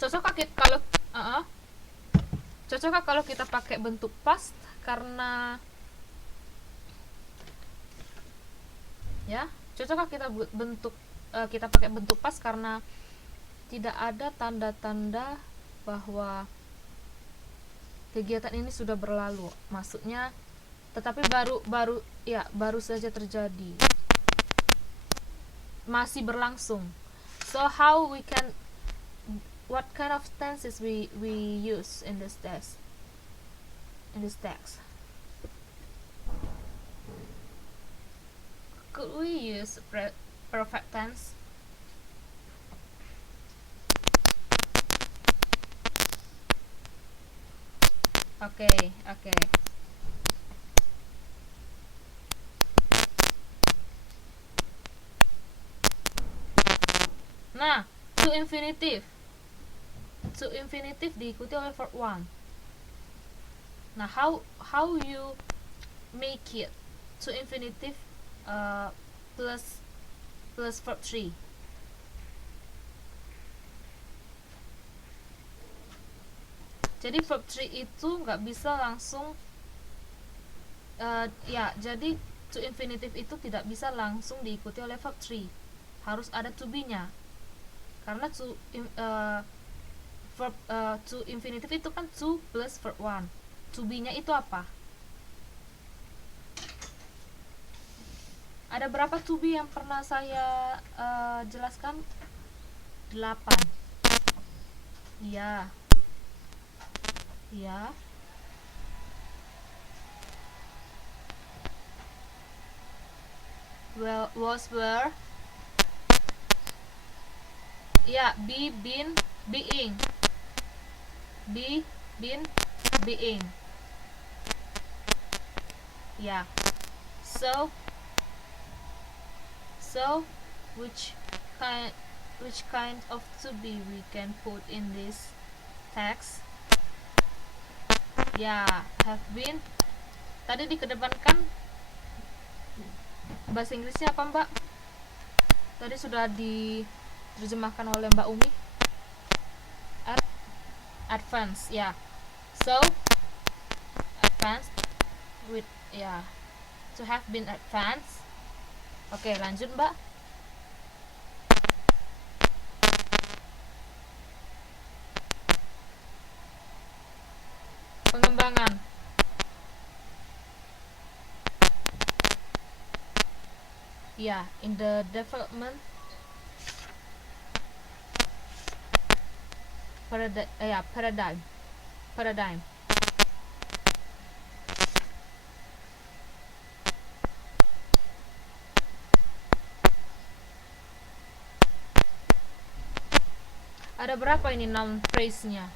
Cocokkah kalau kita pakai bentuk past? Karena ya, cocokkah kita pakai bentuk past karena tidak ada tanda-tanda bahwa kegiatan ini sudah berlalu, maksudnya tetapi baru saja terjadi, masih berlangsung. So what kind of tenses we use in this text? Could we use perfect tense? Okay. Nah, to infinitive diikuti oleh verb 1. Nah, how you make it to infinitive plus verb 3? Jadi verb 3 itu nggak bisa langsung jadi to infinitive itu tidak bisa langsung diikuti oleh verb 3, harus ada to be nya, karena to infinitive itu kan to plus verb 1. To be nya itu apa? Ada berapa to be yang pernah saya jelaskan? 8. Iya. Well, was, were. Ya, be, been, being. Be, been, being. Ya. So which kind of to be we can put in this text? Ya, have been. Tadi dikedepankan bahasa Inggrisnya apa, Mbak? Tadi sudah diterjemahkan oleh Mbak Umi. Advance, ya. So advanced with, ya, to have been advanced. Oke, lanjut, Mbak. Pengembangan. Ya, in the development paradigm. Ada berapa ini noun phrase-nya?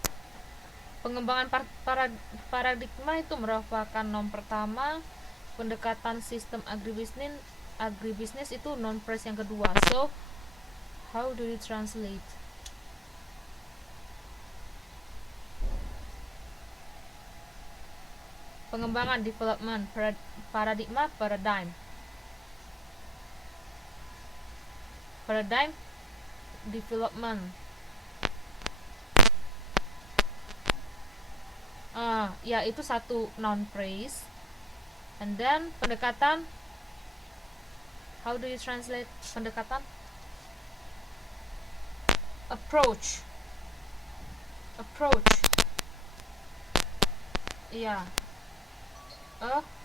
Pengembangan paradigma itu merupakan noun pertama. Pendekatan sistem agribisnis itu noun phrase yang kedua. So, how do you translate? Pengembangan, development, paradigma, paradigm, development. Ya, itu satu noun phrase. And then pendekatan, how do you translate pendekatan? Approach. Yeah.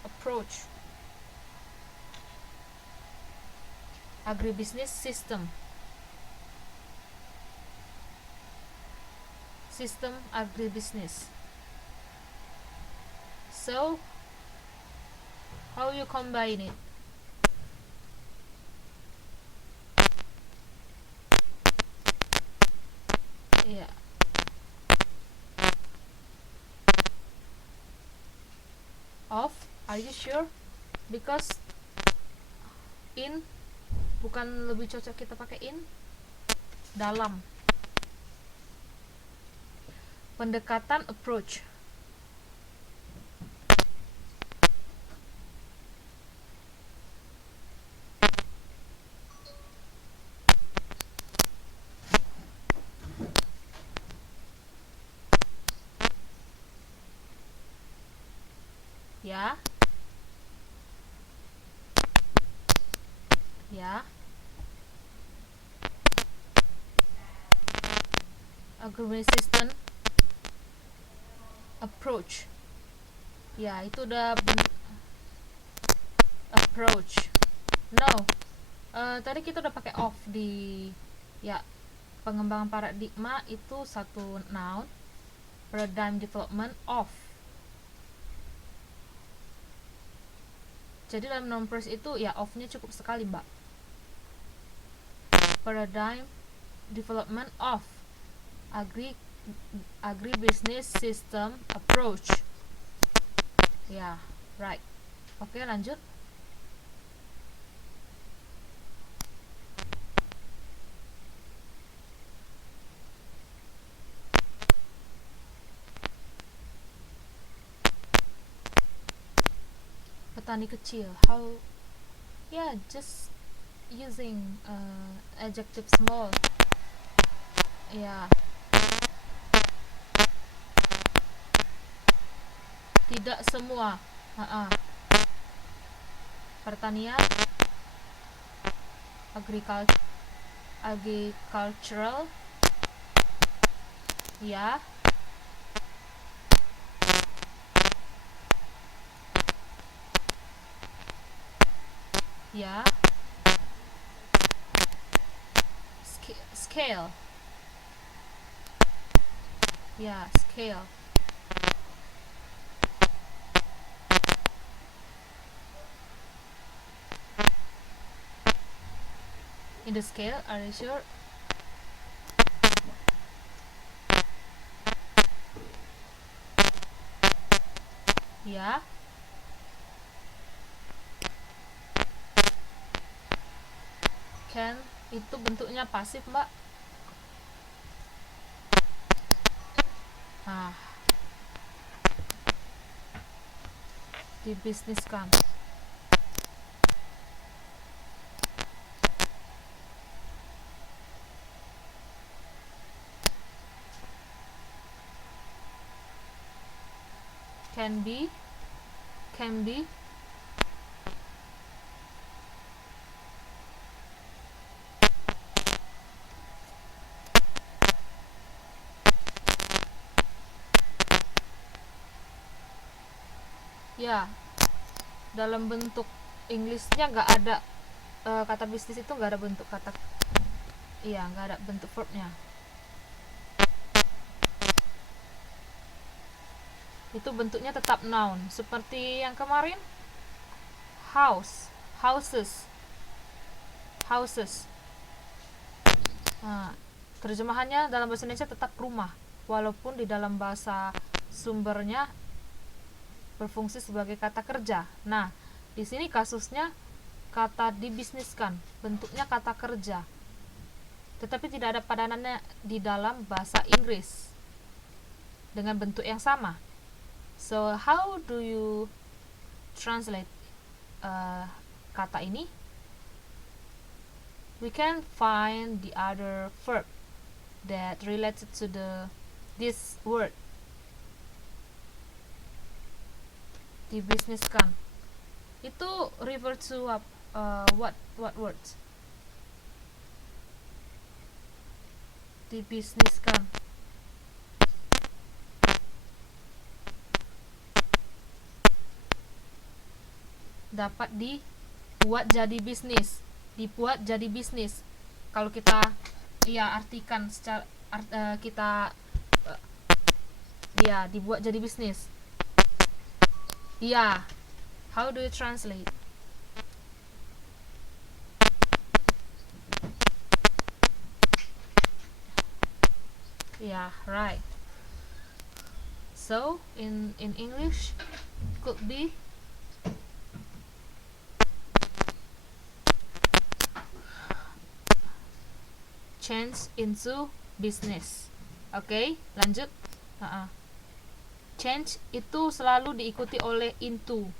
Approach. Agribusiness system agribusiness. So, how you combine it? Yeah. Of, are you sure? Because in, bukan lebih cocok kita pakai in? Dalam. Pendekatan, approach. Ya. Ya. Agreement system approach. Ya, itu udah approach. No. Tadi kita udah pakai of di ya, pengembangan paradigma itu satu noun, paradigm development of. Jadi dalam noun phrase itu ya of-nya cukup sekali, Mbak. Paradigm development of agribusiness system approach. Ya, right. Oke, lanjut. Petani kecil. How? Yeah, just using adjective small. Ya. Tidak semua. Pertanian, agricultural. Ya. Ya. Scale. Ya, scale. In the scale, are you sure? Ya. Can itu bentuknya pasif, Mbak. Nah, dibisniskan. Can be. Ya, dalam bentuk Englishnya nggak ada kata bisnis itu nggak ada bentuk kata, iya nggak ada bentuk verbnya. Itu bentuknya tetap noun seperti yang kemarin, houses. Nah, terjemahannya dalam bahasa Indonesia tetap rumah, walaupun di dalam bahasa sumbernya berfungsi sebagai kata kerja. Nah, di sini kasusnya kata dibisniskan, bentuknya kata kerja, tetapi tidak ada padanannya di dalam bahasa Inggris dengan bentuk yang sama. So, how do you translate kata ini? We can find the other verb that related to this word. Dibisniskan itu refer to what words? Dibisniskan dapat dibuat jadi bisnis. Kalau kita artikan secara dibuat jadi bisnis. How do you translate? Right. So in English could be change into business. Oke, lanjut. Change itu selalu diikuti oleh into.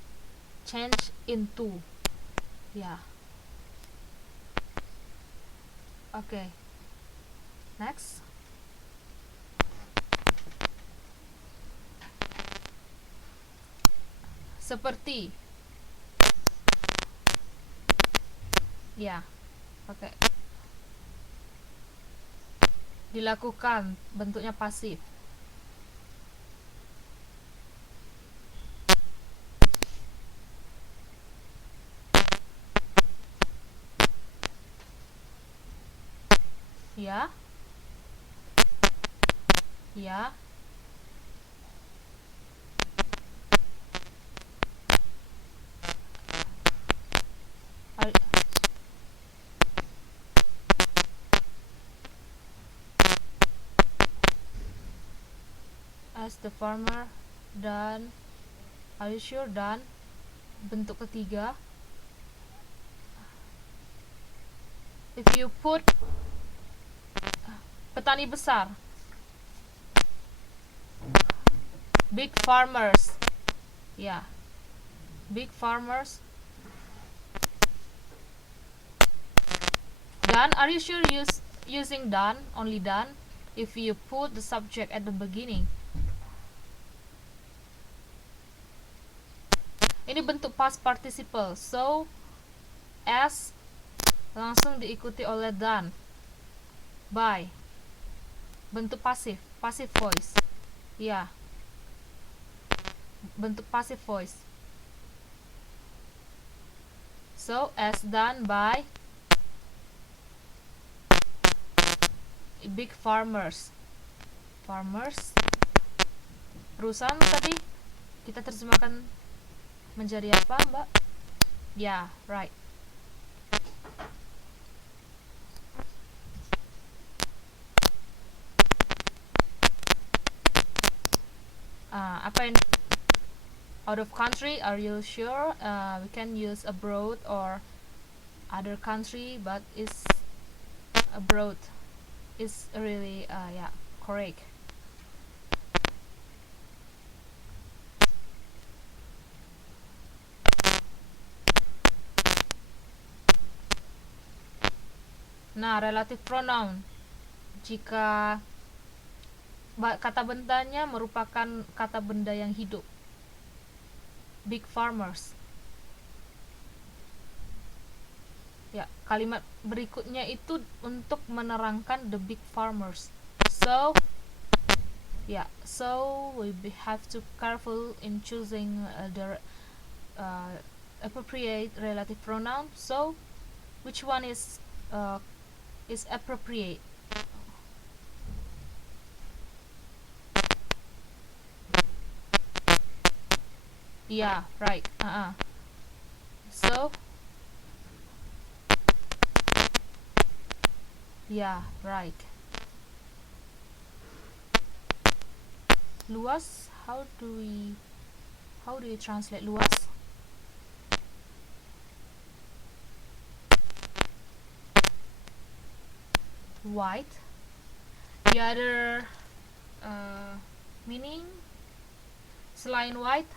Change into. Oke. Next. seperti, ya, pakai dilakukan, bentuknya pasif. Ya, ya, as the farmer, dan are you sure, dan bentuk ketiga, if you put, petani besar, big farmers, ya, big farmers. Dan are you sure using dan, only dan, if you put the subject at the beginning. Ini bentuk past participle, so as langsung diikuti oleh dan, by, bentuk pasif, passive voice, ya, bentuk passive voice. So as done by big farmers. Farmers, perusahaan tadi kita terjemahkan menjadi apa, Mbak? Ya, right. Apa yang out of country, are you sure? We can use abroad or other country, but is abroad is really yeah, correct. Nah, relative pronoun, jika kata bendanya merupakan kata benda yang hidup, big farmers. Ya, kalimat berikutnya itu untuk menerangkan the big farmers. So, yeah, so we have to careful in choosing the appropriate relative pronoun. So, which one is appropriate? Yeah, right. So, yeah, right. Luas, how do you translate luas? Wide. The other meaning selain wide?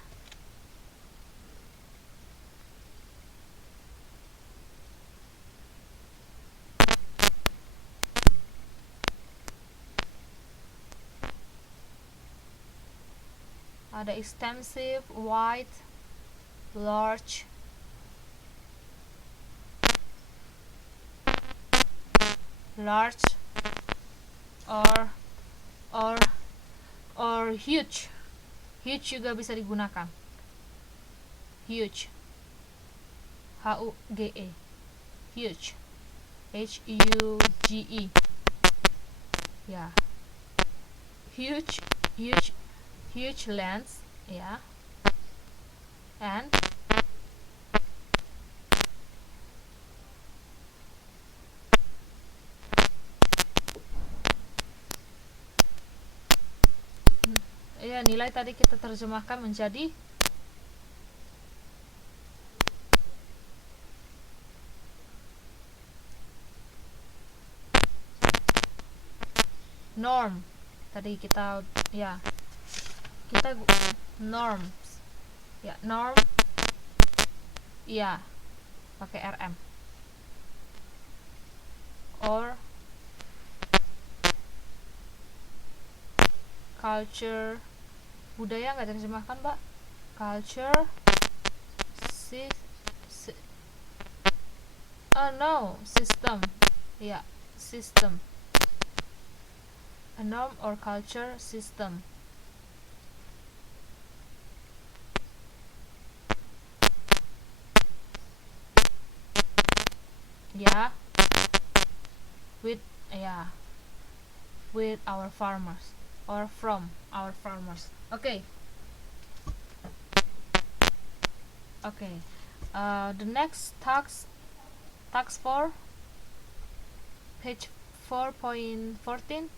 Ada extensive, wide, large, or huge. Huge juga bisa digunakan. Huge, H-U-G-E, huge, H-U-G-E, ya, huge lands, ya, and ya, nilai tadi kita terjemahkan menjadi norm. Tadi kita norms, ya, norm, ya, pakai RM, or culture, budaya nggak terjemahkan, Mbak? Culture, si oh no, system. Yeah, system. A norm or culture system. Yeah, with yeah, with our farmers or from our farmers. Okay. Okay. The next tax 4, page 4.14.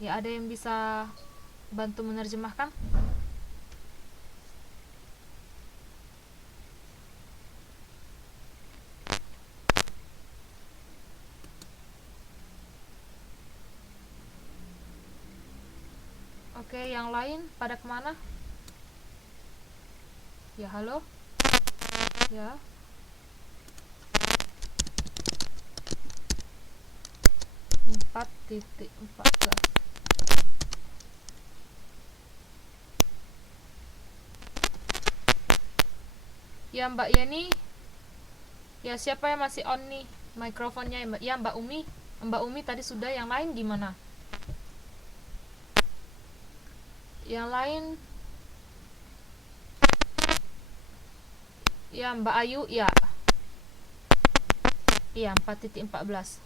Ya, ada yang bisa bantu menerjemahkan? Oke, yang lain pada kemana? Ya, halo? Ya. Empat titik 14. Ya, Mbak Yeni. Ya, siapa yang masih on nih mikrofonnya? Ya, Mbak Umi. Mbak Umi tadi sudah, yang lain gimana? Yang lain, ya Mbak Ayu, ya. Iya, 4.14.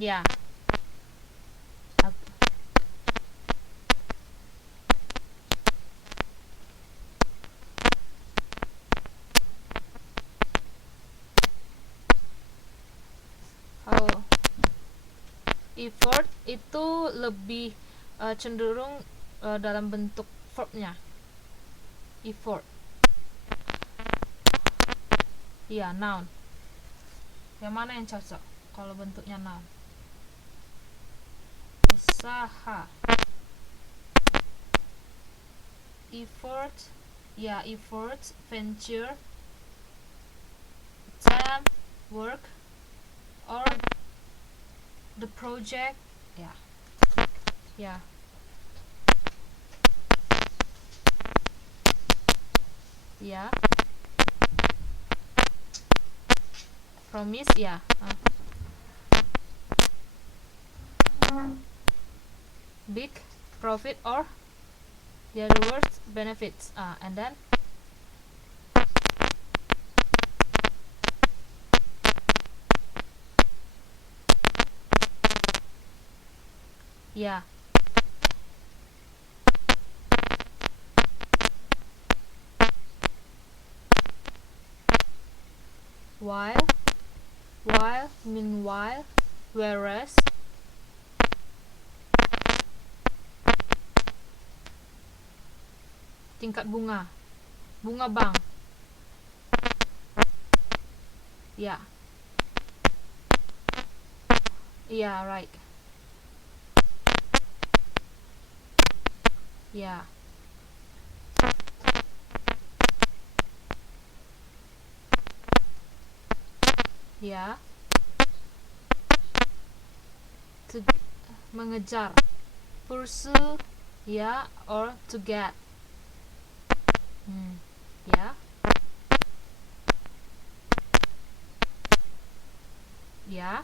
Ya. Oh. Effort itu lebih cenderung dalam bentuk verbnya. Effort. Iya, noun. Yang mana yang cocok kalau bentuknya noun? Usaha. Effort. Ya, effort, venture, time, work, or the project. Ya. Ya. Ya. Promise, ya. Big profit, or the other words, benefits. And then ya. While, meanwhile, whereas. Tingkat bunga bank. Ya. Iya, right. Ya. Ya. To mengejar. Pursue, ya, or to get. Ya. Ya.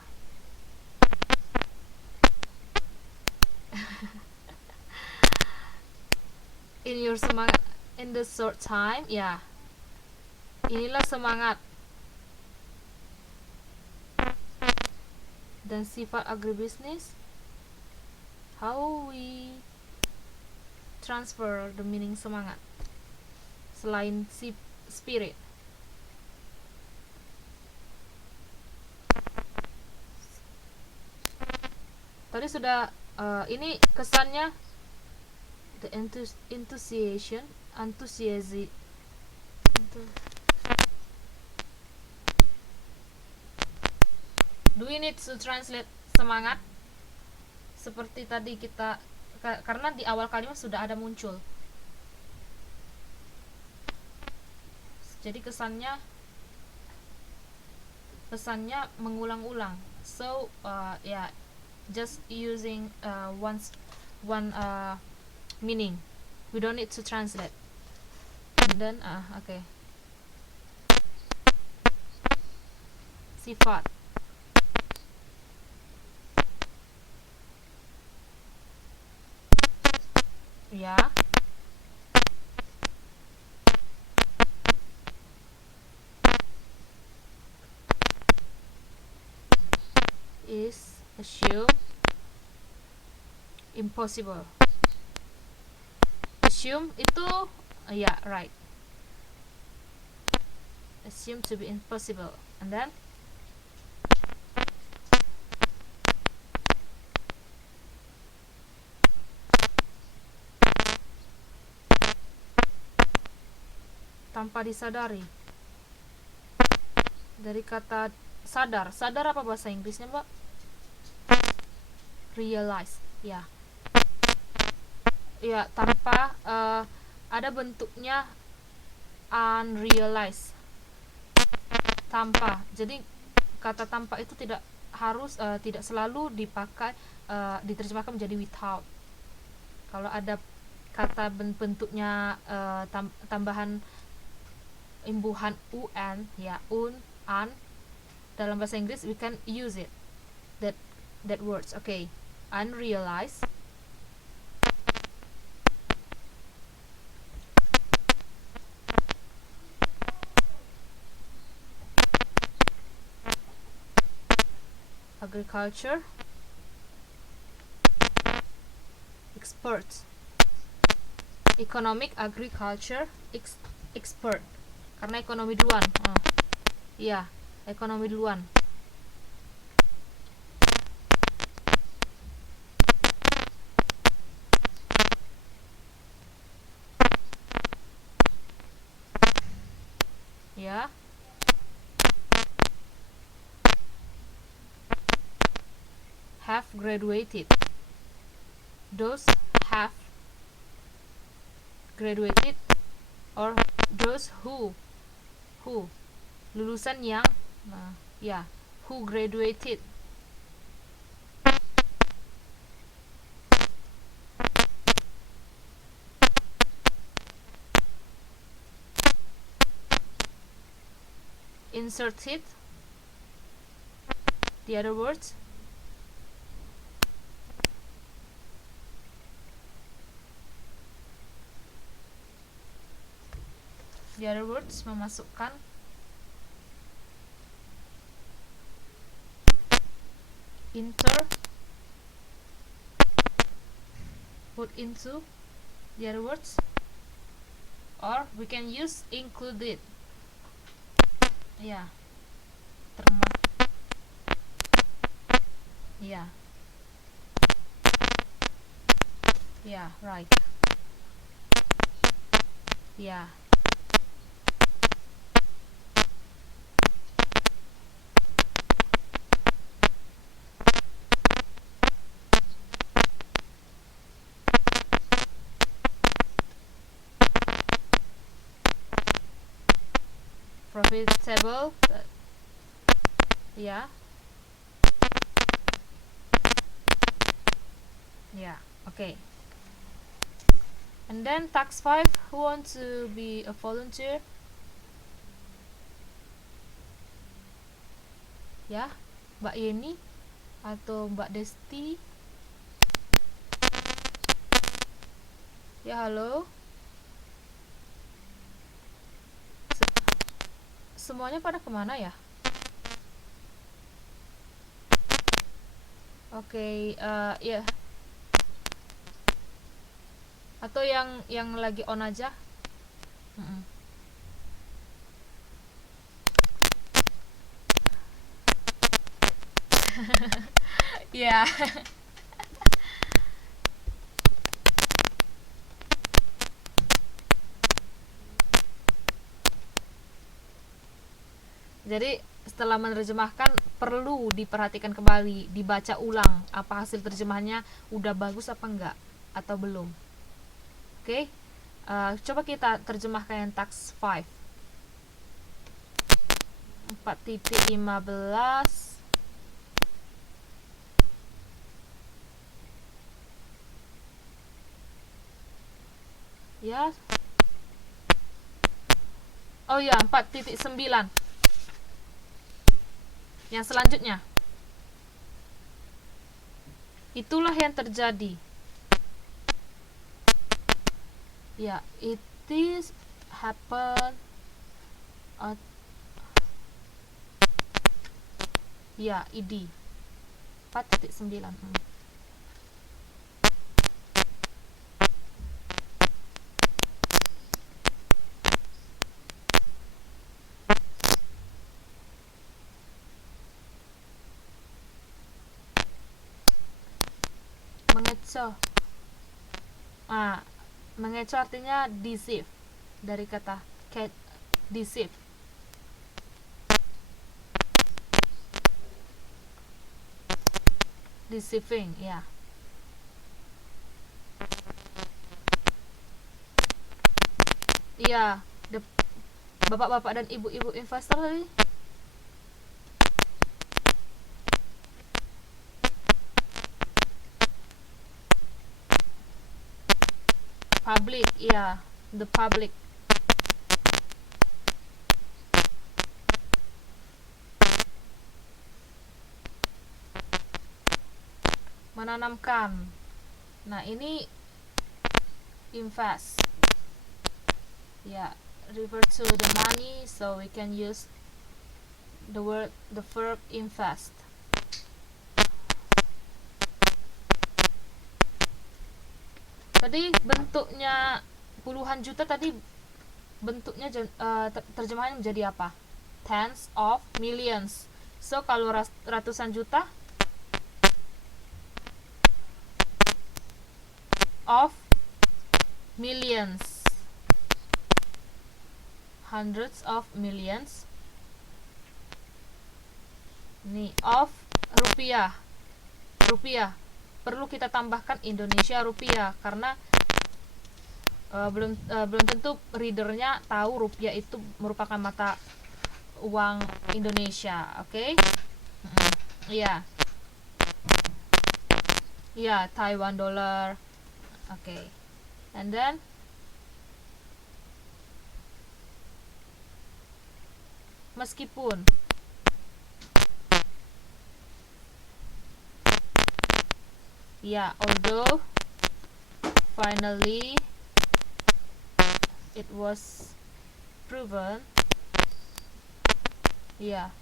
In your semangat, in the short time, ya. Inilah semangat dan sifat agribisnis. How we transfer the meaning semangat selain spirit. Tadi sudah ini kesannya the enthusiasm. Do we need to translate semangat? Seperti tadi kita, karena di awal kalimat sudah ada muncul. Jadi kesannya mengulang-ulang. So, ya, just using one meaning. We don't need to translate. And then okay, sifat. Ya, is assume impossible. Assume itu ya, right. Assume to be impossible. And then tanpa disadari. Dari kata sadar. Sadar apa bahasa Inggrisnya, Mbak? Realize. Ya. Ya, tanpa ada bentuknya unrealized. Tanpa. Jadi kata tanpa itu tidak harus tidak selalu dipakai diterjemahkan menjadi without. Kalau ada kata bentuknya tambahan imbuhan un, ya, an, dalam bahasa Inggris we can use it, that words. Okay, unrealized, agriculture expert, economic agriculture expert, karena ekonomi duluan. Iya, ekonomi duluan. Ya. Have graduated. Those have graduated, or those who lulusan yang ya, who graduated. Inserted, the other words. The other words, memasukkan. Enter, put into, the other words. Or we can use included. Ya, ya, ya, right. Ya. Profitable, ya. Yeah, okay. And then tax 5, who wants to be a volunteer? Ya, Mbak Yeni atau Mbak Desti? Ya, halo. Semuanya pada kemana ya? Oke, ya. Atau yang lagi on aja? Ya. Jadi setelah menerjemahkan perlu diperhatikan kembali, dibaca ulang apa hasil terjemahannya, udah bagus apa enggak atau belum. Oke, coba kita terjemahkan yang tax 5 4.15. ya. Oh ya, 4.9 yang selanjutnya. Itulah yang terjadi. Ya, it is happen. Ya, id 4.9. Mengecoh. Mengecoh artinya deceive, dari kata deceive. Deceiving, ya. Iya, bapak-bapak dan ibu-ibu investor tadi. Public, ya, the public. Menanamkan. Nah, ini invest. Ya, refer to the money, so we can use the verb invest. Tadi bentuknya puluhan juta, tadi bentuknya terjemahannya menjadi apa? Tens of millions. So kalau ratusan juta, of millions. Hundreds of millions. Nih, of rupiah. Rupiah. Perlu kita tambahkan Indonesia rupiah karena belum tentu readernya tahu rupiah itu merupakan mata uang Indonesia. Oke? Iya. Iya, Taiwan dollar. Oke. And then meskipun. Yeah, although finally it was proven. Yeah.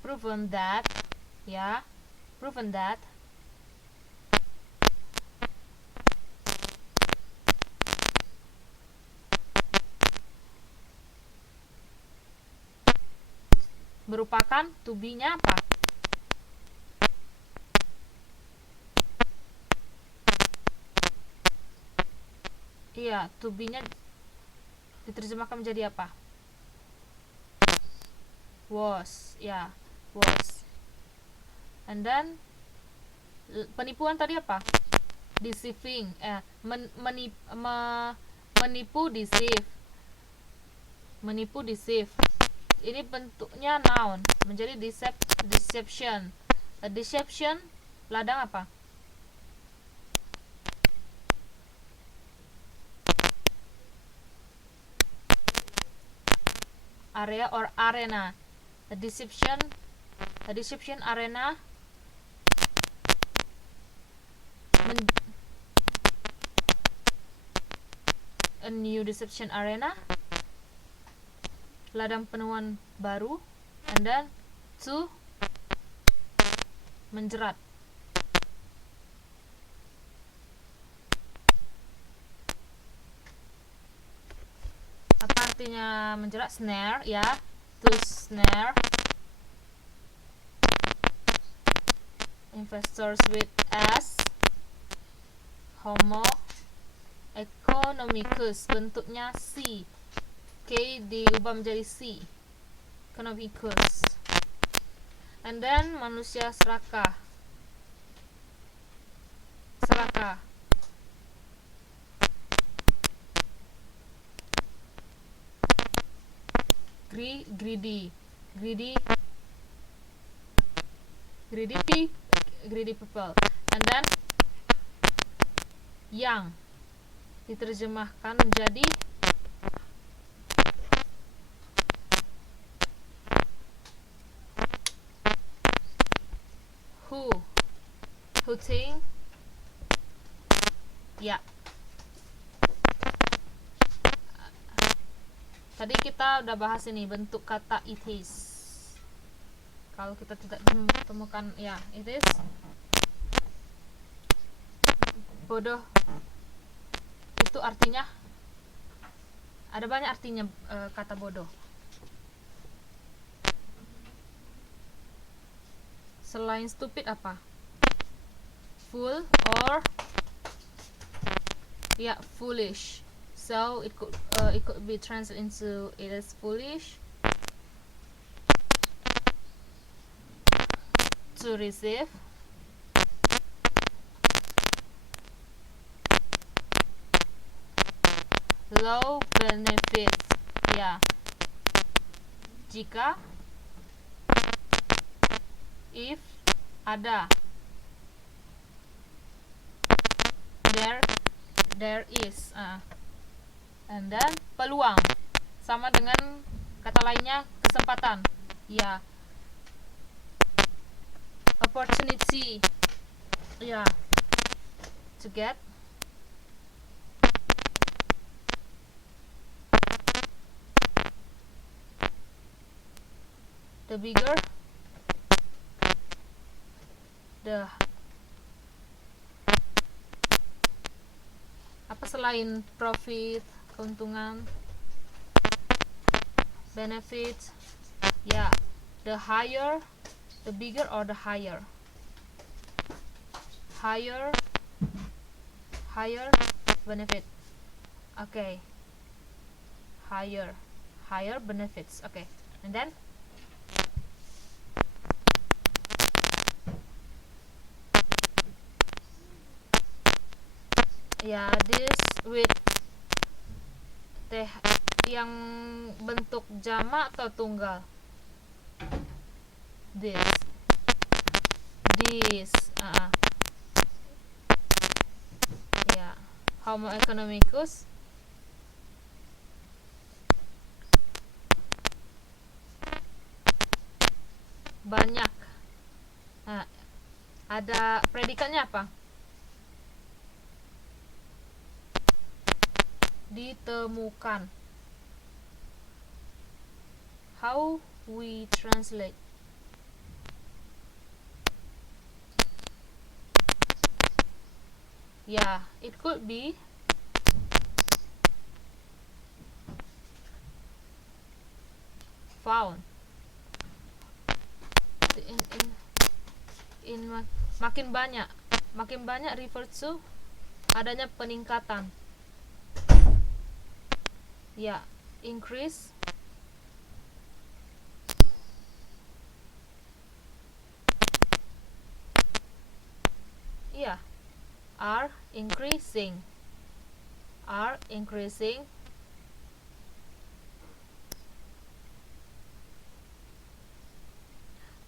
Proven that. Yeah. Proven that. Merupakan to be-nya apa? Iya, to be-nya diterjemahkan menjadi apa? Was, ya, was. And then penipuan tadi apa? Deceiving, menipu, deceive. Menipu, deceive. Ini bentuknya noun, menjadi deception. Deception, ladang apa? Area or arena. A deception arena. A new deception arena. Ladang penemuan baru. And then to, menjerat. Apa artinya menjerat? Snare, ya. To snare investors with S. Homo economicus, bentuknya C. K diubah menjadi C. Economicus. And then manusia serakah. Serakah. Greedy. Greedy greedy people. And then yang diterjemahkan menjadi who think, ya. Tadi kita udah bahas ini bentuk kata it is. Kalau kita tidak temukan ya it is, bodoh itu artinya ada banyak artinya. Kata bodoh selain stupid apa? Fool or ya foolish. So it could be translated into it is foolish to receive low benefits. Ya, jika if ada there is. And then peluang sama dengan kata lainnya kesempatan, ya. Opportunity, ya, to get the bigger the apa selain profit, keuntungan, benefits, ya, the higher, the bigger or the higher benefit. Okay, higher benefits. Okay, and then ya, this with yang bentuk jamak atau tunggal. This ya, Homo economicus banyak. Ada predikatnya apa? Ditemukan. How we translate? Yeah, it could be found. Makin banyak refer to adanya peningkatan. Ya, increase ya, are increasing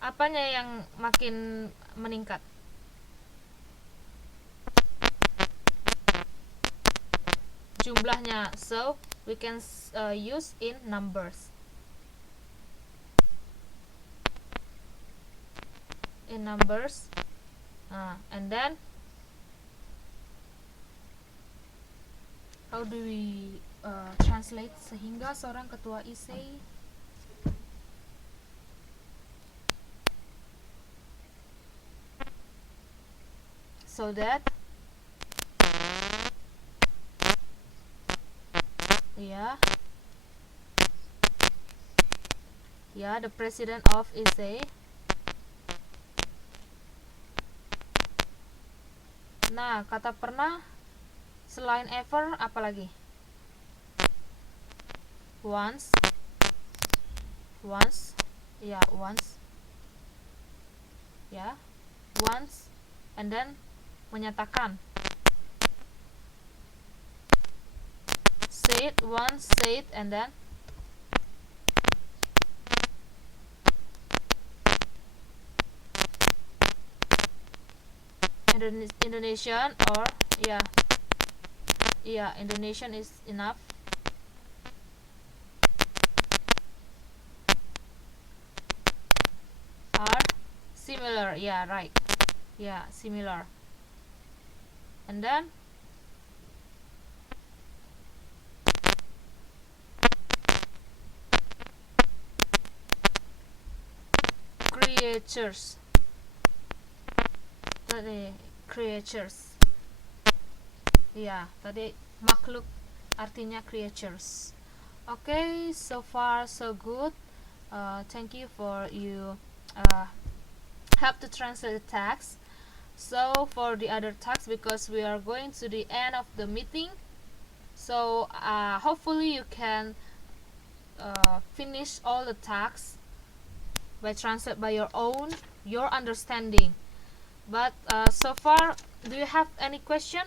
apanya yang makin meningkat? Jumlahnya. So we can use in numbers. And then how do we translate sehingga seorang ketua ISEI so that the president of ISEI. Nah, kata pernah selain ever apa lagi? Once, and then menyatakan. Said once, and then Indonesian, or yeah, Indonesian is enough. Are similar, yeah, right, yeah, similar. And then creatures, tadi creatures, ya tadi makhluk artinya creatures. Okay, so far so good. Thank you for you help to translate the text. So for the other text, because we are going to the end of the meeting, so hopefully you can finish all the text by translate by your understanding. But so far, do you have any question?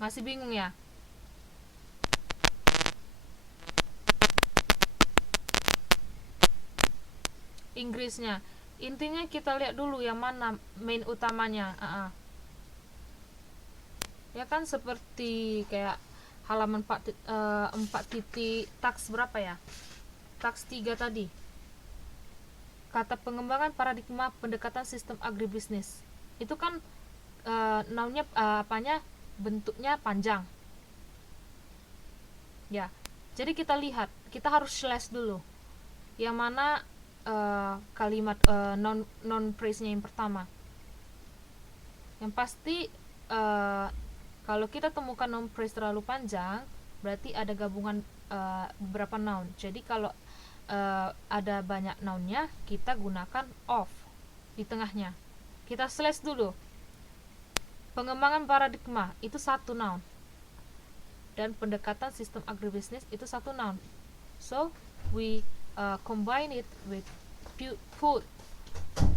Masih bingung ya? Inggrisnya, intinya kita lihat dulu yang mana main utamanya. Ya kan, seperti kayak halaman 4 titik taks berapa ya, taks 3 tadi, kata pengembangan paradigma pendekatan sistem agribisnis. Itu kan nounnya bentuknya panjang ya. Jadi kita lihat, kita harus slash dulu yang mana kalimat non phrase-nya yang pertama. Yang pasti kalau kita temukan non phrase terlalu panjang, berarti ada gabungan beberapa noun. Jadi kalau ada banyak nounnya, kita gunakan of di tengahnya. Kita slash dulu. Pengembangan paradigma itu satu noun, dan pendekatan sistem agribisnis itu satu noun. So we combine it with put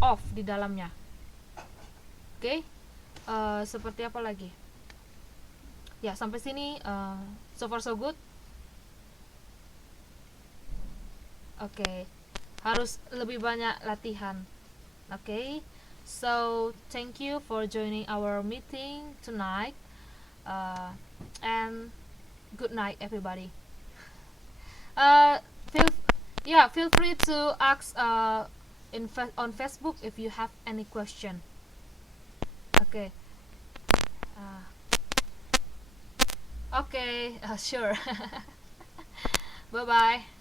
of di dalamnya. Oke, seperti apa lagi? Ya, sampai sini so far so good. Oke, harus lebih banyak latihan. Oke. So thank you for joining our meeting tonight, and good night everybody. Feel free to ask on Facebook if you have any question. Okay. Okay, sure. Bye bye.